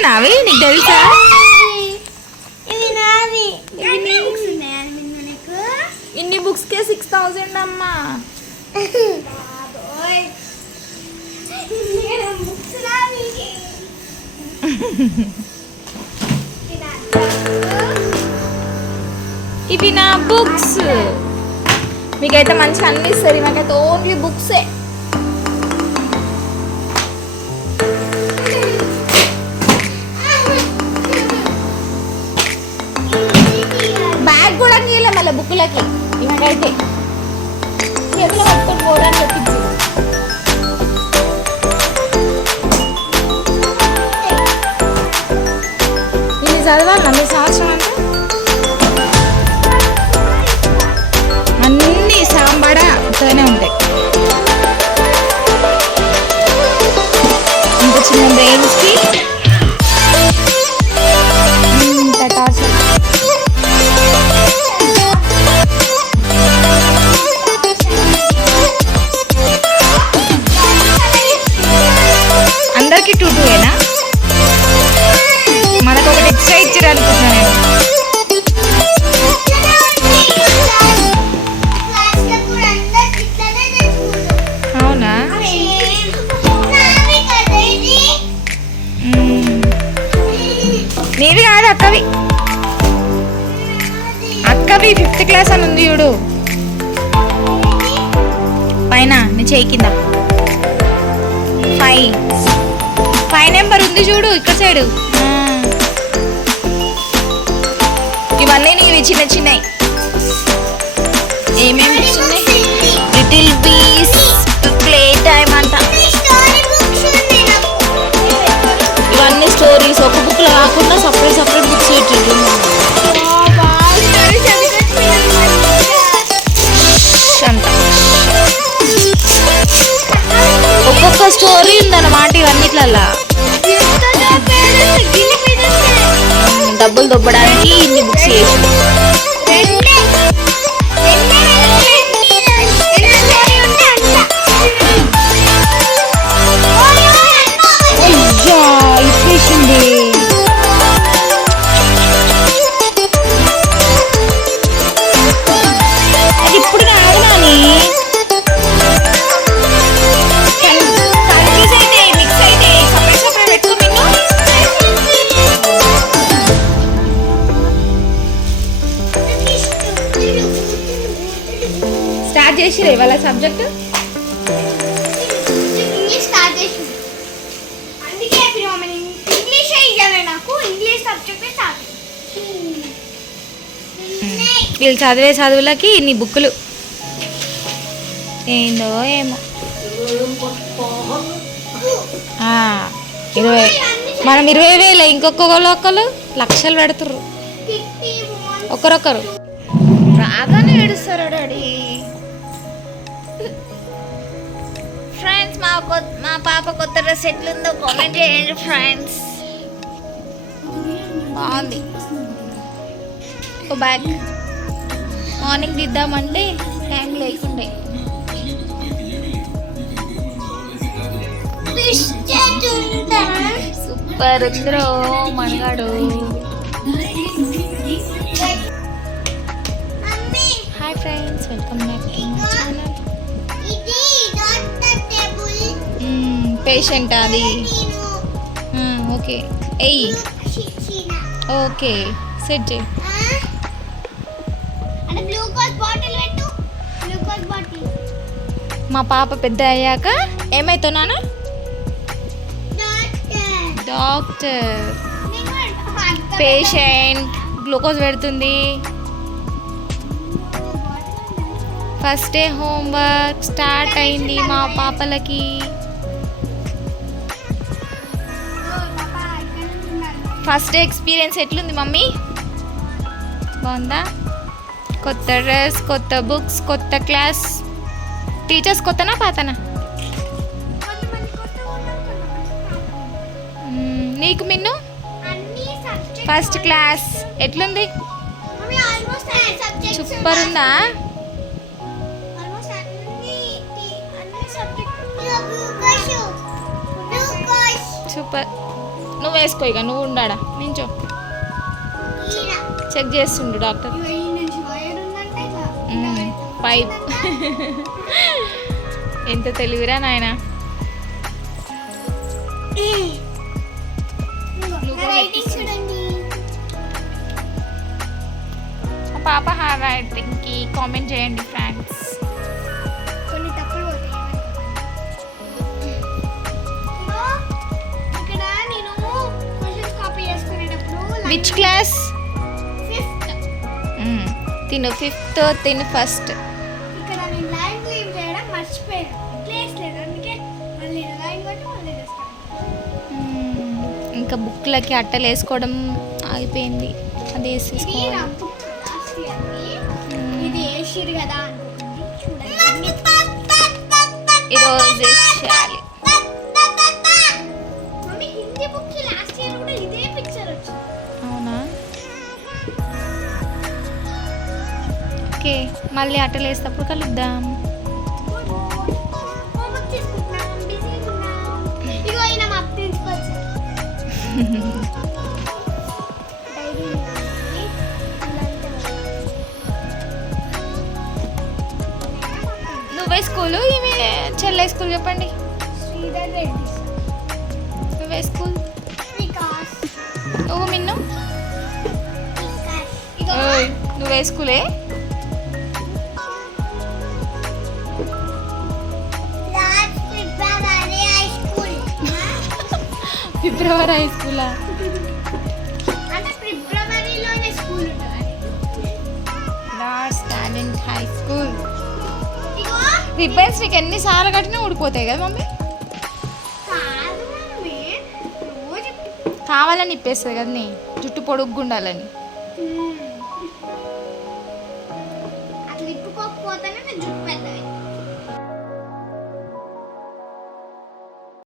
నీవేనా అవి? నీకు తెలుసా? ఇన్ని బుక్స్కే 6000 అమ్మా. ఇవి నా బుక్స్. మీకైతే మంచిగా అనిపిస్తుంది, మాకైతే ఓన్లీ బుక్సే. బ్యాగ్ కూడా నీళ్ళే మళ్ళీ బుక్లకి. ఇవకైతే చేతిలో పట్టుకొని పోవడానికి చెప్పింది. ఇది చదవాలి మీ సంవత్సరం అంతా. అన్నీ సాంబాడతోనే ఉంటాయి. ఇంత చిన్న బ్రెయిన్స్కి అందరికి 2-2ఏనా? మనకు ఒకటి ఎక్స్ట్రా ఇచ్చారు అనుకుంటున్నా నేను. అవునా? నీవి కాదు అక్కవి. అక్కవి 5th క్లాస్ అని ఉంది చూడు పైన నీ చేయి కింద. 5 నెంబర్ ఉంది చూడు ఇక్కడ సైడు. ఇవన్నీ నీవి చిన్న చిన్నవి. ఏమేమి బుక్స్ ఉన్నాయి? లిటిల్ బీస్ ప్లే టైమ్ అంట. ఇవన్నీ స్టోరీస్ ఒక బుక్లో కాకుండా సపరేట్ బుక్స్ పెట్టిండు. ఒక్కొక్క స్టోరీ ఉందన్నమాట ఇవన్నిట్లల్లా. డబ్బులు దొబ్బడానికి ఇన్ని బుక్స్ చేసి. ఇప్పేసింది. అది ఇప్పుడు కాదు నాని. స్టార్ట్ చేసిరే వాళ్ళ సబ్జెక్ట్. ఇంగ్లీష్ స్టార్ట్ చేసి అందుకే ఇంగ్లీష్ ఇయ్యాలి నాకు. English subject start. వీళ్ళు చదివే చదువులకి ఇన్ని బుక్కులు ఏందో ఏమో. 20 మనం 20,000 ఇంకొకరు లక్షలు పెడుతుర్రు ఒకరొకరు. రాగానే ఏడుస్తారు డాడీ. ఫ్రెండ్స్ మా పాప కొత్త డ్రెస్ ఎట్లుందో కామెంట్ చేయండి ఫ్రెండ్స్. బాగుంది. ఒక బ్యాగ్ మార్నింగ్ దిద్దామంటే టైం లేకుండే. సూపర్ ఉందిరో మనగాడు. Hi friends, welcome back to my channel. Patient అది. ఓకే ఎయ్. ఓకే సెట్ చేయి. మా పాప పెద్ద అయ్యాక ఏమైతున్నాను? డాక్టర్. పేషెంట్ గ్లూకోజ్ పెడుతుంది. ఫస్ట్ డే హోంవర్క్ స్టార్ట్ అయింది మా పాపలకి. ఫస్ట్ డే ఎక్స్పీరియన్స్ ఎట్లుంది మమ్మీ? బాగుందా? కొత్త డ్రెస్, కొత్త బుక్స్, కొత్త క్లాస్. టీచర్స్ కొత్తనా పాతనా? నీకు మిన్ను ఫస్ట్ క్లాస్ ఎట్లుంది? సూపర్ ఉందా? సూపర్. నువ్వు వేసుకో ఇక, నువ్వు ఉండాడా నించో. చెక్ చేస్తుండు డాక్టర్. పైప్. ఎంత తెలివిరా నాయన. మా పాప హ్యాండ్ రైటింగ్కి కామెంట్ చేయండి ఫ్రెండ్స్. కొన్ని తప్పులు పోతాయి. ఇక్కడ నేను క్వశ్చన్స్ కాపీ చేసుకునేటప్పుడు విచ్ క్లాస్? 5th తిను 5th, తిను 1st. ఇక్కడ నేను లైన్ క్లీన్ చేయడం మర్చిపోయాను. ప్లేస్ లేదు, అందుకే మళ్ళీ లైన్ కొట్టి మళ్ళీ చేసుకున్నాను. ఇంకా బుక్లకి అట్టలు వేసుకోవడం ఆగిపోయింది, అది ఇది వేసేసుకోవాలి. నా బుక్ లాస్ట్ ఇయర్ది. ఇది వేసిరు కదా అనుకుంటుంది. చూడండి ఈరోజు వేసేయాలి. Mummy Hindi book last year కూడా ఇదే పిక్చర్ వచ్చింది. అవునా? ఓకే, మళ్ళీ అట్టలు వేసేటప్పుడు కలుద్దాం. హోంవర్క్ చేసుకుంటున్నాం, బిజీగా ఉన్నాం. ఇగో ఈయన మా ప్రిన్సిపల్ సార్. డైరీ ఉంది. నువ్వే స్కూలు, ఇవి చెల్లె స్కూల్ చెప్పండి. శ్రీధర్ రెడ్డి సార్. నువ్వే స్కూల్. వికాస్. నువ్వు మిన్ను. వికాస్. ఇగో ఓయ్, నువ్వే స్కూలే. Last February high school. February high స్కూలా? అంటే ఫిబ్రవరిలోనే స్కూల్ ఉంటుంది. Last talent high school. ఇగో రిబ్బన్స్ నీకు ఎన్నిసార్లు కట్టినా ఊడిపోతాయి కదా మమ్మీ. కాదు మమ్మీ, రోజు కావాలని ఇప్పేస్తుంది కదా నీ జుట్టు పొడుగ్గా ఉండాలని. అట్లా ఇప్పుకోకపోతేనే నేను జుట్టు పెద్దగా